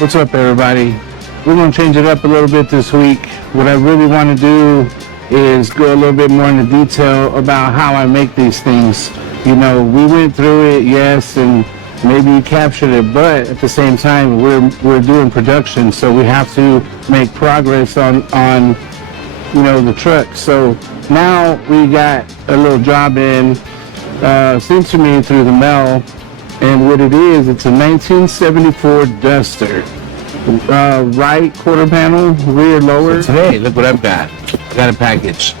What's up, everybody? We're going to change it up a little bit this week. What I really want to do is go a little bit more into detail about how I make these things. You know, we went through it, yes, and maybe you captured it, but at the same time, we're doing production, so we have to make progress on you know, the truck. So now we got a little job in sent to me through the mail. And what it is, it's a 1974 Duster. Right quarter panel, rear lower. So today, look what I've got. I got a package.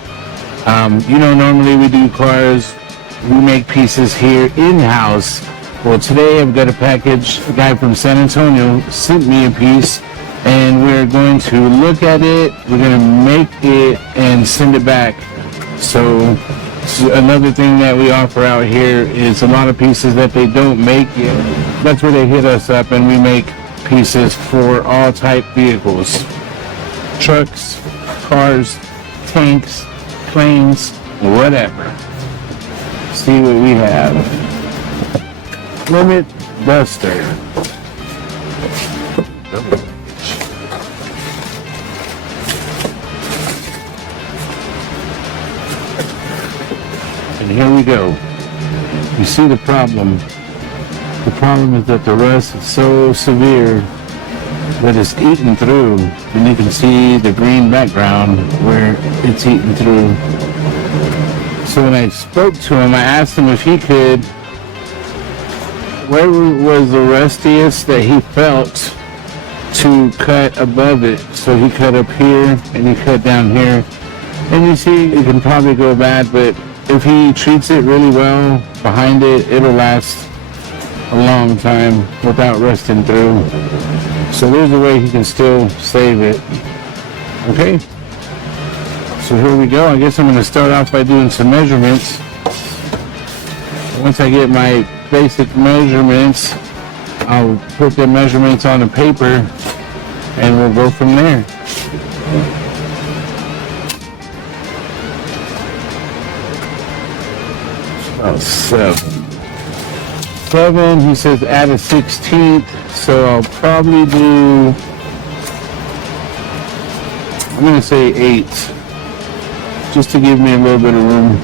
You know, normally we do cars, we make pieces here in-house. Well, today I've got a package. A guy from San Antonio sent me a piece, and we're going to look at it, we're going to make it, and send it back. So another thing that we offer out here is a lot of pieces that they don't make yet. That's where they hit us up, and we make pieces for all type vehicles. Trucks, cars, tanks, planes, whatever. See what we have. Plymouth Duster. And here we go. You see the problem. The problem is that the rust is so severe that it's eaten through. And you can see the green background where it's eaten through. So when I spoke to him, I asked him if he could, where was the rustiest that he felt to cut above it. So he cut up here and he cut down here. And you see, it can probably go bad, but if he treats it really well behind it, it'll last a long time without rusting through. So there's a way he can still save it. Okay, so here we go. I guess I'm going to start off by doing some measurements. Once I get my basic measurements, I'll put the measurements on the paper and we'll go from there. About 7, he says add a 16th, so I'll probably do, I'm going to say 8, just to give me a little bit of room.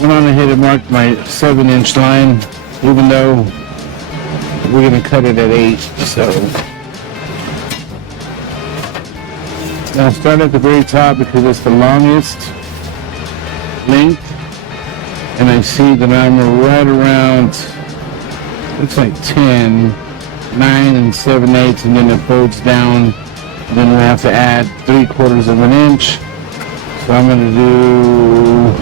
Went on ahead and marked my 7-inch line, even though we're going to cut it at 8, so. Now I'll start at the very top because it's the longest length, and I see that I'm right around, looks like 10, 9 7/8, and then it folds down. Then we have to add 3/4 of an inch. So I'm going to do,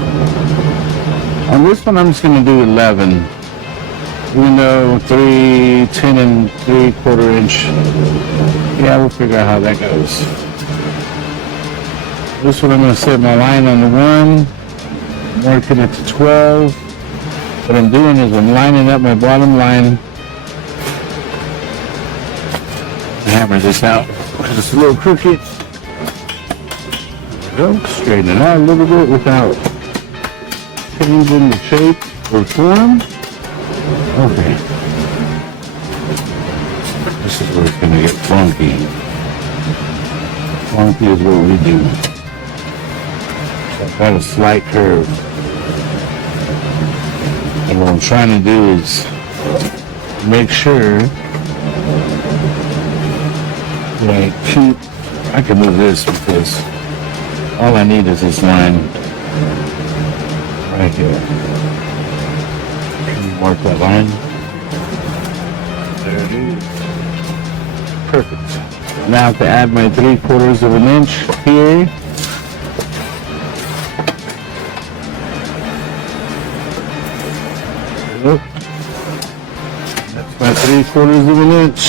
on this one I'm just going to do 11, even though 10 3/4 inch. Yeah, we'll figure out how that goes. This one I'm going to set my line on the 1. Marking it to 12. What I'm doing is I'm lining up my bottom line. Hammer this out because it's a little crooked. There we go. Straighten it out a little bit without changing the shape or form. Okay. This is where it's going to get funky. Funky is what we do. I've got a slight curve. And what I'm trying to do is make sure that I can move this because all I need is this line right here. Can you mark that line? There it is. Perfect. Now I have to add my 3/4 of an inch here. That's my 3/4 of an inch.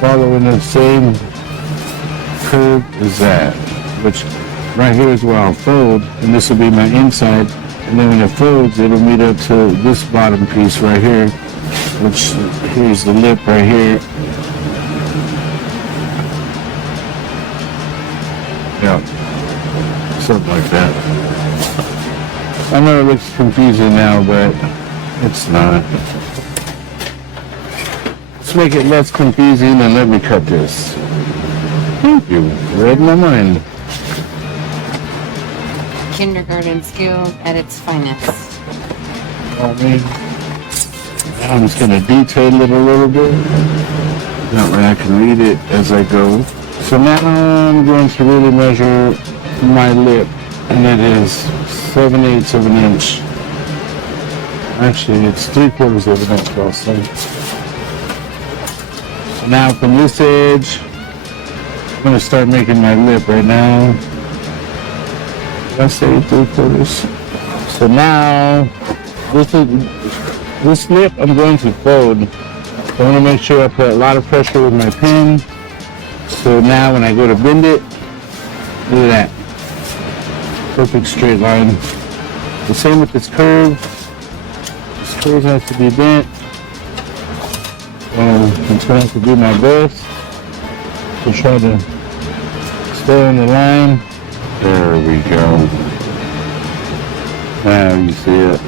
Following the same curve as that, which right here is where I'll fold, and this will be my inside. And then when it folds, it'll meet up to this bottom piece right here, which here's the lip right here. Yeah, something like that. I know it looks confusing now, but It's not. Let's make it less confusing and let me cut this. Thank you. Read my mind. Kindergarten skill at its finest. Oh, man. Now I'm just going to detail it a little bit. That way I can read it as I go. So now I'm going to really measure my lip. And it is 7/8 of an inch. Actually, it's 3/4 of an inch also. Now from this edge, I'm going to start making my lip right now. Did I say 3/4? So now, this lip I'm going to fold. I want to make sure I put a lot of pressure with my pen. So now when I go to bend it, look at that. Perfect straight line. The same with this curve. This curve has to be bent. I'm going to have to do my best to try to stay on the line. There we go. Now you see it.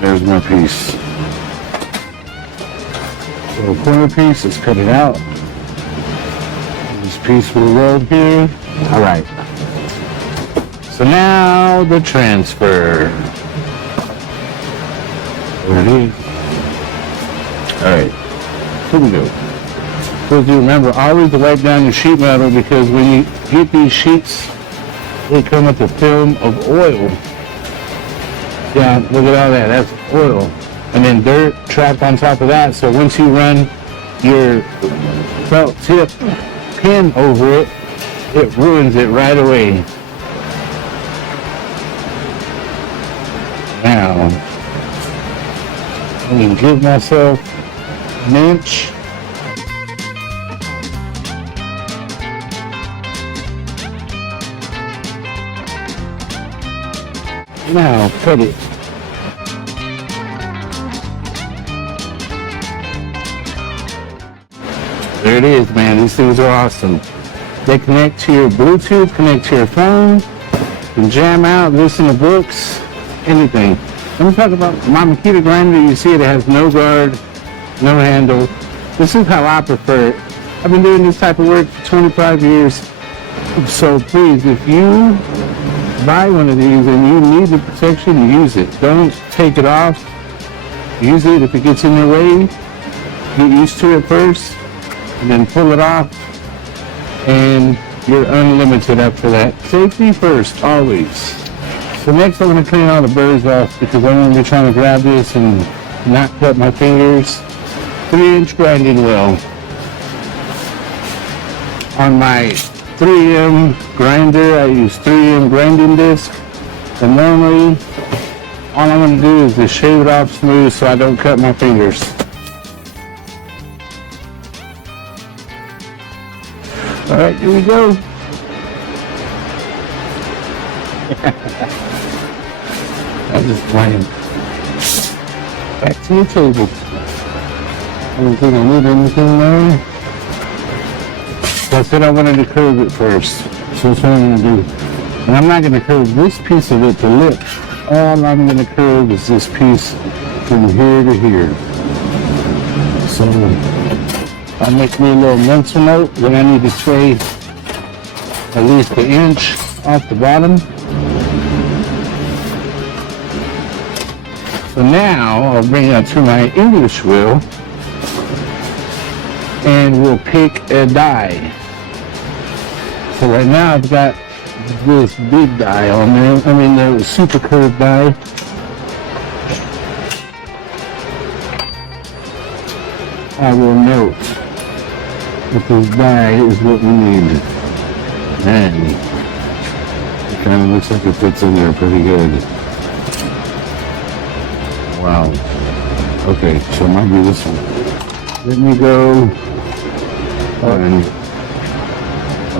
There's my piece. So a corner piece, let's cut it out. This piece will roll here. All right. So now the transfer. There it is. All right. Here we go. So do remember always to wipe down your sheet metal because when you get these sheets, they come with a film of oil. Yeah, look at all that. That's oil. And then dirt trapped on top of that. So once you run your felt tip pen over it, it ruins it right away. Now, I'm going to give myself an inch. Now, cut it. There it is, man. These things are awesome. They connect to your Bluetooth, connect to your phone, you can jam out, listen to books, anything. Let me talk about my Makita grinder. You see it has no guard, no handle. This is how I prefer it. I've been doing this type of work for 25 years. So please, if you buy one of these and you need the protection, use it. Don't take it off. Use it if it gets in your way. Get used to it first, and then pull it off, and you're unlimited after that. Safety first, always. So next I'm going to clean all the burrs off because I'm going to be trying to grab this and not cut my fingers. 3-inch grinding wheel. On my 3M grinder, I use 3M grinding disc, and normally all I'm going to do is just shave it off smooth so I don't cut my fingers. All right, here we go. I'm just playing. Back to the table. I don't think I need anything there. So I said I wanted to curve it first. So that's what I'm going to do. And I'm not going to curve this piece of it to lip. All I'm going to curve is this piece from here to here. So I'll make me a little mental note that I need to tray at least an inch off the bottom. So now I'll bring that to my English wheel and we'll pick a die. So right now I've got this big die on there. I mean the super curved die. I will note that this die is what we need. And it kind of looks like it fits in there pretty good. Wow. Okay, so it might be this one. Let me go. And,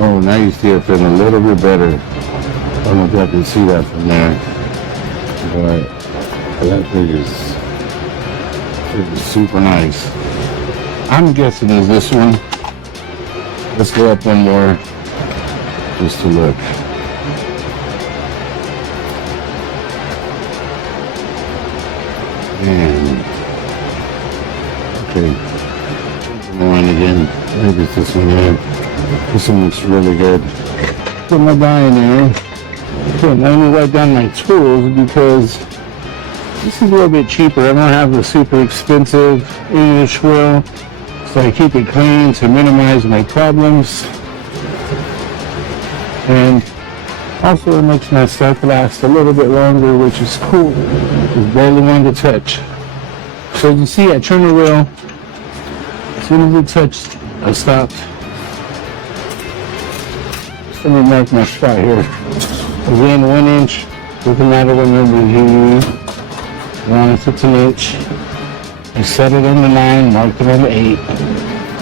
oh, now you see it fitting a little bit better. I don't know if y'all can see that from there. But that thing is super nice. I'm guessing is this one. Let's go up one more just to look. Okay. One again. Maybe it's this one here. This one looks really good. Put my die in there. Okay, let me write down my tools because this is a little bit cheaper. I don't have the super expensive 8-inch wheel, so I keep it clean to minimize my problems. And also it makes my stuff last a little bit longer, which is cool. It's barely one to touch. So you see, I turn the wheel. As soon as it touched, I stopped. Just let me mark my spot here. Again, 1 inch. Doesn't matter what number you use. As long as it's an inch. I set it on the 9, marked it on the 8.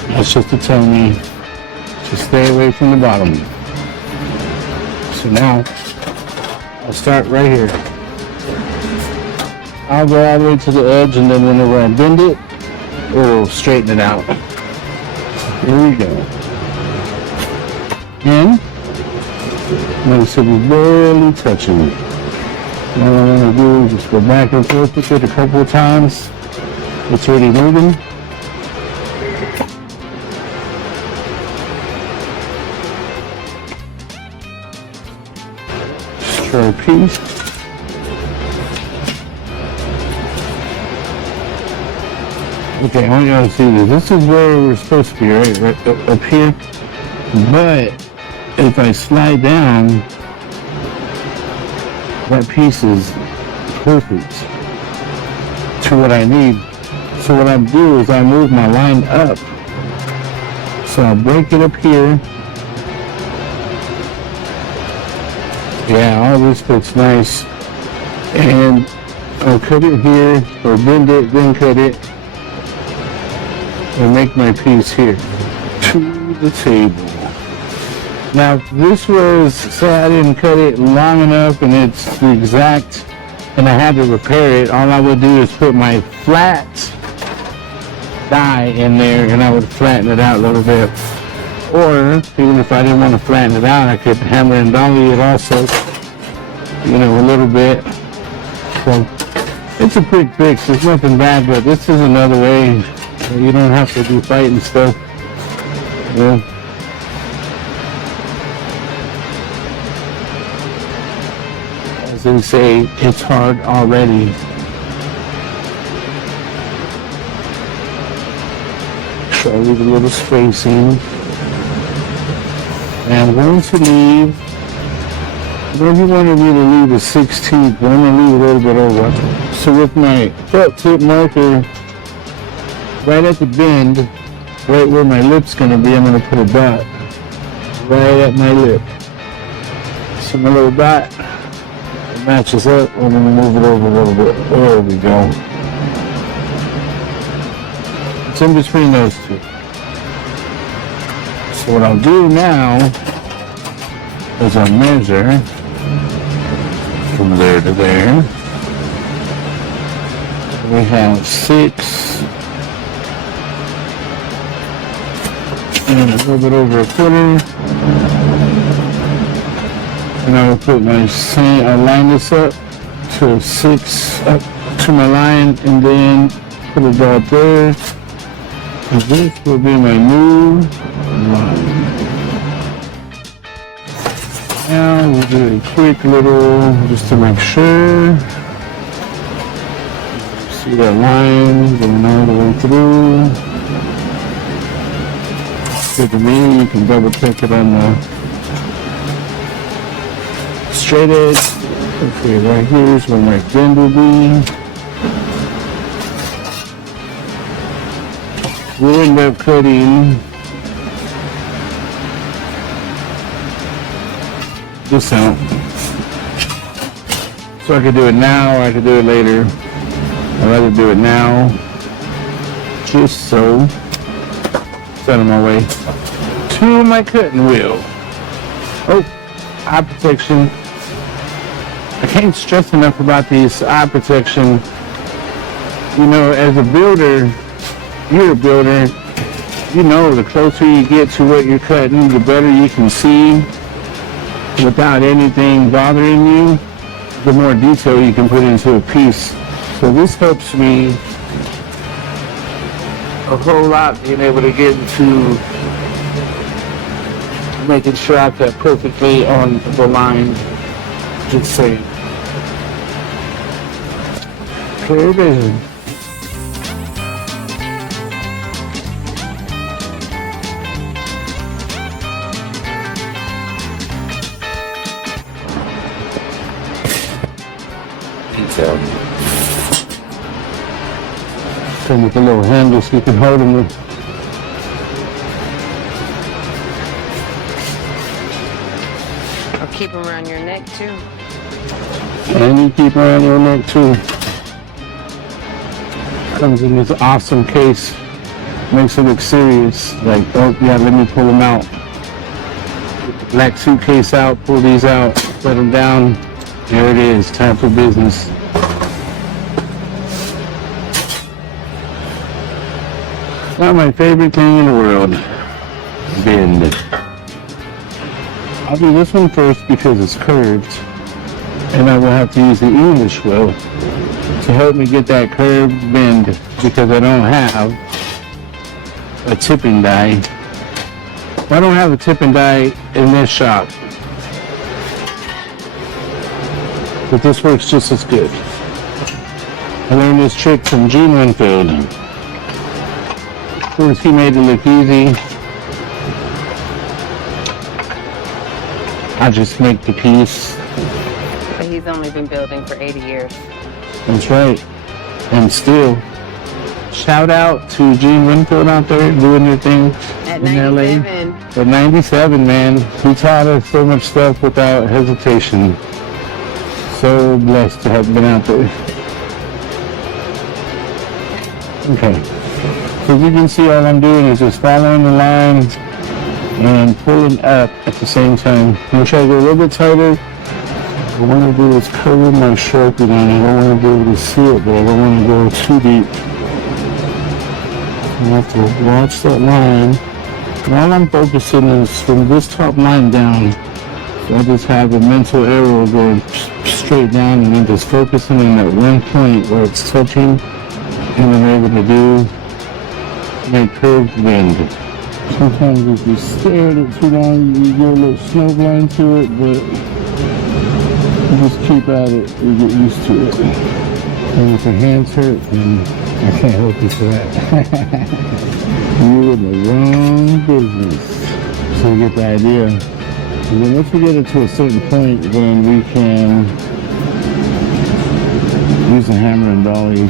That's just to tell me to stay away from the bottom. So now, I'll start right here. I'll go all the way to the edge, and then whenever I bend it, it'll straighten it out. Here we go. And notice it is barely touching. All I want to do is just go back and forth with it a couple of times. It's already moving. Just try a piece. Okay, I want you all to see this. This is where we're supposed to be, right up here. But if I slide down, that piece is perfect to what I need. So what I do is I move my line up. So I'll break it up here. Yeah, all this looks nice. And I'll cut it here, or bend it, then cut it. And make my piece here to the table. Now this was, say I didn't cut it long enough and it's the exact, and I had to repair it, all I would do is put my flat die in there and I would flatten it out a little bit. Or even if I didn't want to flatten it out, I could hammer and dolly it also, you know, a little bit. So it's a quick fix, it's nothing bad, but this is another way. You don't have to do fighting stuff. Yeah. As they say, it's hard already. So I leave a little spacing. And I'm going to leave, maybe you wanted me to leave a 16th, but I'm going to leave a little bit over. So with my felt tip marker, right at the bend, right where my lip's going to be, I'm going to put a dot right at my lip. So my little dot matches up. I'm going to move it over a little bit. There we go. It's in between those two. So what I'll do now is I'll measure from there to there. We have 6 and a little bit over a quarter. And I will put my same, I'll line this up to 6 up to my line and then put it out there. And this will be my new line. Now we'll do a quick little, just to make sure. See that line going all the way through. Good to me. You can double check it on the straight edge. Okay, right here is where my bend will be. We'll end up cutting this out. So I could do it now or I could do it later. I'd rather do it now. Just so. It's out of my way. To my cutting wheel. Oh, eye protection. I can't stress enough about these eye protection. You know, as a builder, you're a builder, you know, the closer you get to what you're cutting, the better you can see without anything bothering you, the more detail you can put into a piece. So this helps me a whole lot being able to get into making sure I cut perfectly on the line. Just saying. Clear vision. Detail. Come with a little handle so you can hold them with. Or keep them around your neck too. And you keep around your neck too. Comes in this awesome case. Makes it look serious. Like, oh yeah, let me pull them out. Get the black suitcase out, pull these out, let them down. There it is, time for business. Not my favorite thing in the world. Bend. I'll do this one first because it's curved. And I will have to use the English wheel to help me get that curved bend because I don't have a tipping die. I don't have a tipping die in this shop. But this works just as good. I learned this trick from Gene Winfield. First he made it look easy. I just make the piece. But he's only been building for 80 years. That's right. And still, shout out to Gene Winfield out there doing your thing At in 97. LA. At 97, man. He taught us so much stuff without hesitation. So blessed to have been out there. Okay. So you can see all I'm doing is just following the line and pulling up at the same time. I'm going to try to go a little bit tighter. What I want to do is cover my Sharpie on it. I don't want to be able to see it, but I don't want to go too deep. I have to watch that line. And all I'm focusing is from this top line down. So I just have a mental arrow going straight down and then just focusing on that one point where it's touching. And I'm able to do my curved bend. Sometimes if you stare at it too long, you get a little snowblind to it, but you just keep at it, you get used to it. And if your hands hurt, then I can't help you for that. You're in the wrong business. So you get the idea. And then once we get it to a certain point, then we can use a hammer and dolly.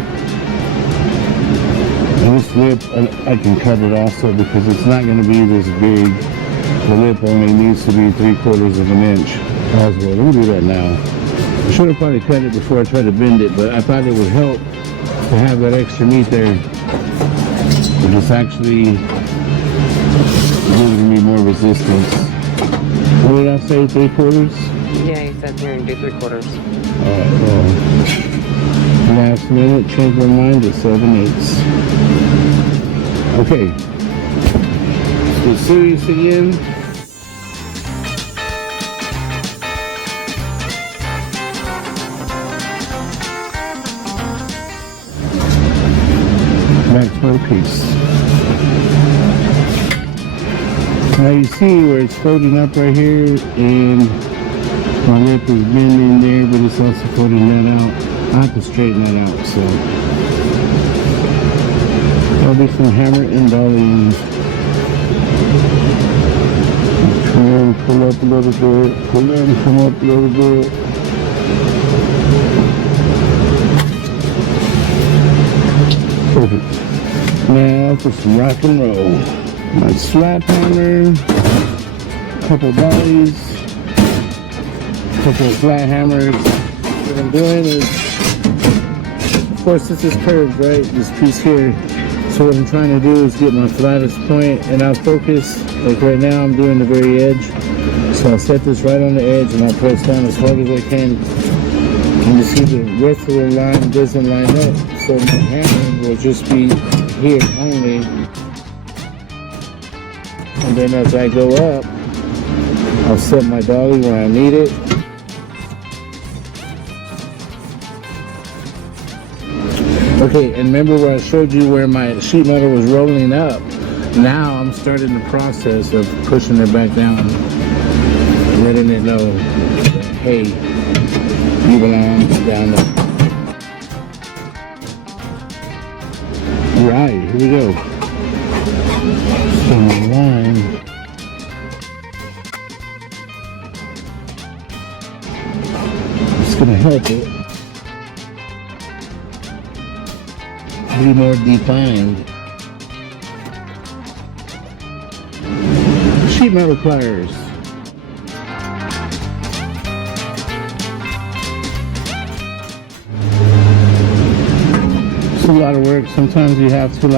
And this lip, I can cut it also because it's not going to be this big. The lip only needs to be 3/4 of an inch. As well, let me do that now. I should have probably cut it before I tried to bend it, but I thought it would help to have that extra meat there. But it's actually giving me more resistance. What did I say, 3/4? Yeah, he said here and do 3/4. Alright, well, last minute, change my mind to 7/8. Okay, so serious again. Back to my piece. Now you see where it's folding up right here, and my lip is bending there, but it's also folding that out. I have to straighten that out, so I'll do some hammer and dolly. Come in, pull up a little bit, pull in, come up a little bit. Perfect. Now for some rock and roll. My slap hammer, couple dollies, couple flat hammers. What I'm doing is, of course this is curved, right? This piece here. So what I'm trying to do is get my flattest point, and I'll focus, like right now I'm doing the very edge. So I'll set this right on the edge and I'll press down as hard as I can. And you see the rest of the line doesn't line up. So my hammer will just be here only. And then as I go up, I'll set my dolly where I need it. Okay, and remember where I showed you where my sheet metal was rolling up? Now I'm starting the process of pushing it back down, letting it know, hey, you belong down there. Right, here we go. On the line. It's gonna help it be more defined. Sheet metal pliers. It's a lot of work. Sometimes you have to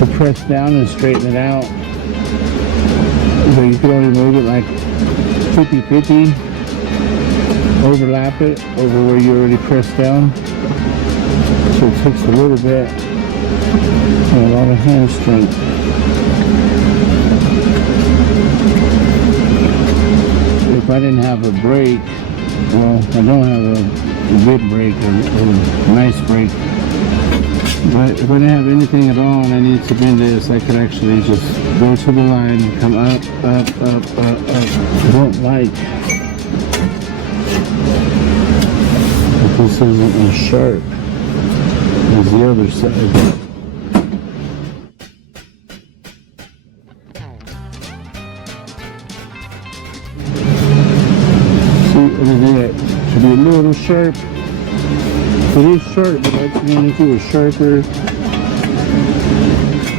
to press down and straighten it out. So you can only move it like 50-50. Overlap it over where you already pressed down. So it takes a little bit and a lot of hand strength. If I didn't have a brake, well, I don't have a good brake or nice brake, but if I didn't have anything at all and I needed to bend this, I could actually just go to the line and come up, up, up, up, up. I don't like that this isn't as sharp as the other side. It should be a little sharp. It is sharp, but that's going if it was sharper.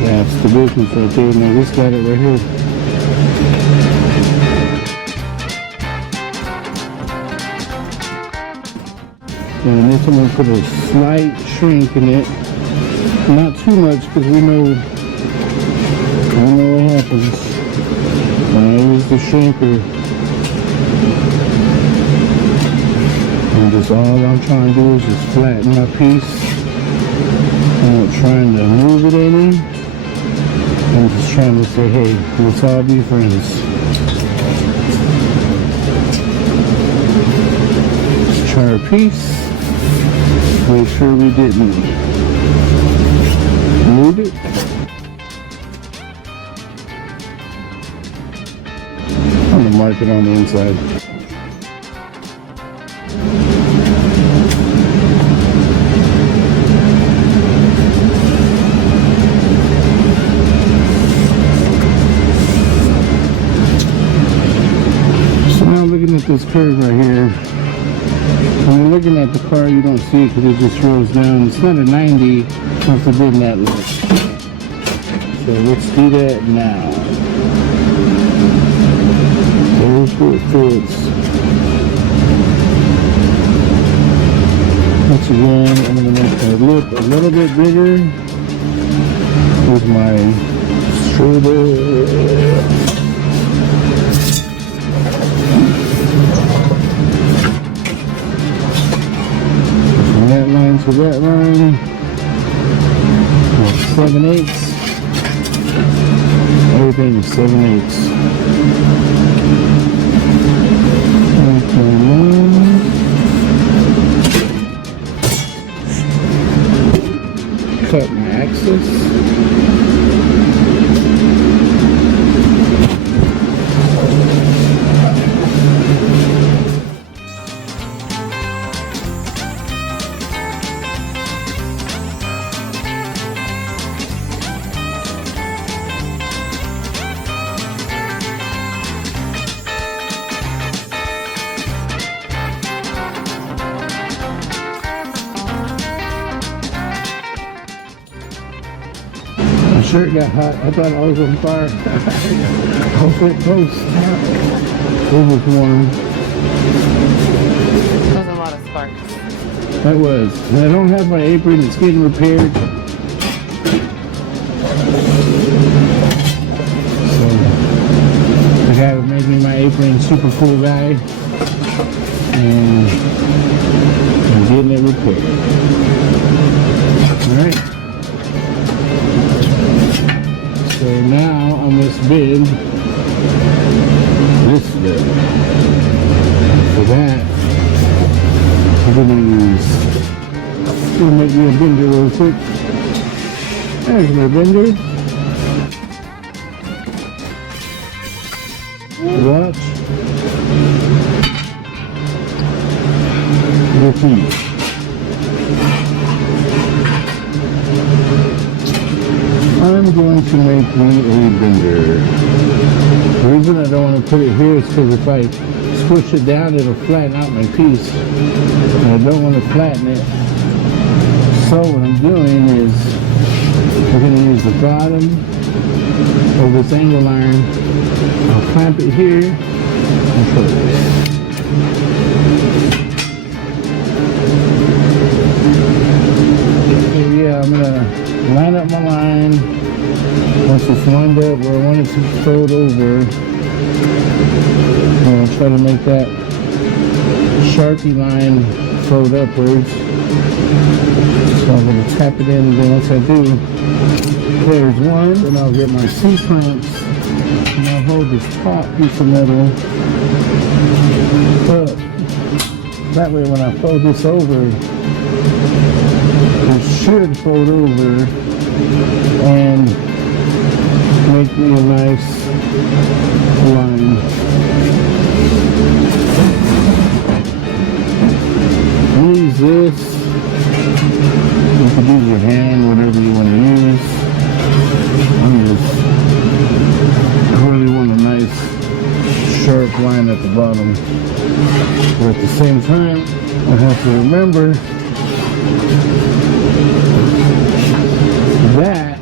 That's the difference right there. Now this got it right here. And this I'm going to put a slight shrink in it. Not too much because we know what happens when I use the shrinker. And just all I'm trying to do is just flatten my piece. I'm not trying to move it any. I'm just trying to say, hey, let's all be friends. Let's try our piece. Make sure we didn't move it. I'm going to mark it on the inside. This curve right here, when you're looking at the car, you don't see it because it just rolls down. It's not a 90 once it did that look. So let's do that now. There's where it fits. Once again, I'm going to make the lip a little bit bigger with my shoulder. That line to that line, 7/8. Everything is 7/8. Cut my axis. Shirt got hot. I thought I was on fire. I was so close. It was warm. That was a lot of sparks. That was. And I don't have my apron. It's getting repaired. So the guy who made me my apron, super cool guy, and I'm getting it repaired. All right. So now on this bend, this bend. For that, we're going to use quick. There's my blender. Watch. Repeat. I'm going to make me a blender. The reason I don't want to put it here is because if I squish it down, it'll flatten out my piece. And I don't want to flatten it. So what I'm doing is we're going to use the bottom of this angle iron. I'll clamp it here and put it there. So yeah, I'm going to line up my line. Once it's lined up where I want it to fold over, I'll try to make that Sharpie line fold upwards. So I'm going to tap it in, and then once I do, there's one. Then I'll get my C-clamps, and I'll hold this top piece of metal up. That way when I fold this over, it should fold over and make me a nice line. Use this. You can use your hand, whatever you want to use. I really want a nice sharp line at the bottom. But at the same time, I have to remember that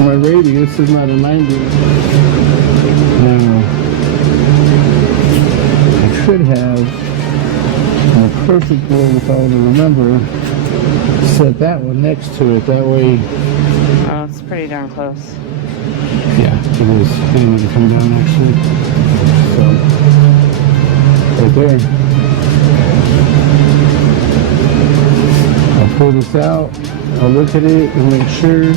my radius is not a 90. Now, I should have a perfect board, if I were to remember, set that one next to it. That way. Oh, it's pretty darn close. Yeah, it is getting to come down actually. So, right there. I'll pull this out. I'll look at it and make sure.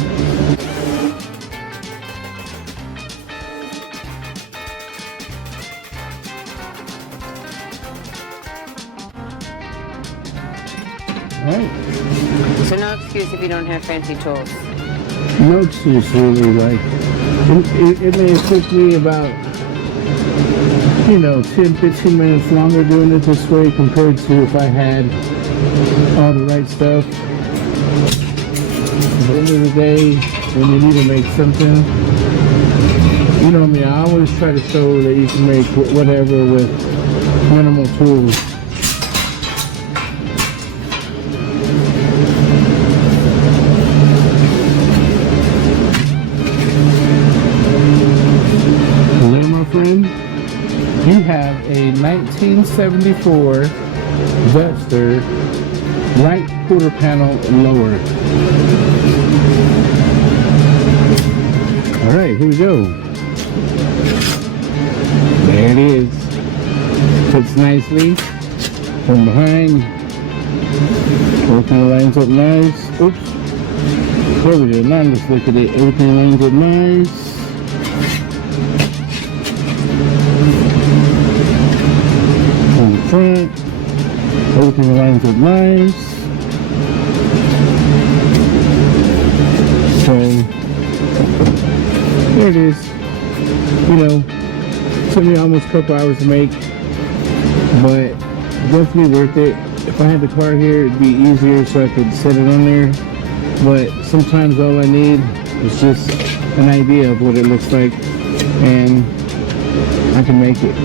Alright. So no excuse if you don't have fancy tools. No excuse really, like, it may have took me about, 10-15 minutes longer doing it this way compared to if I had all the right stuff. At the end of the day, when you need to make something, you know me, I always try to show that you can make whatever with minimal tools. You have a 1974 Duster right quarter panel lower. Alright, here we go. There it is. Fits nicely from behind. Everything lines up nice. Oops. There we go. Now let's look at it. Everything lines up nice. Front, everything lines up nice. So there it is. Took me almost a couple hours to make, but definitely worth it. If I had the car here, it'd be easier so I could set it on there. But sometimes all I need is just an idea of what it looks like, and I can make it.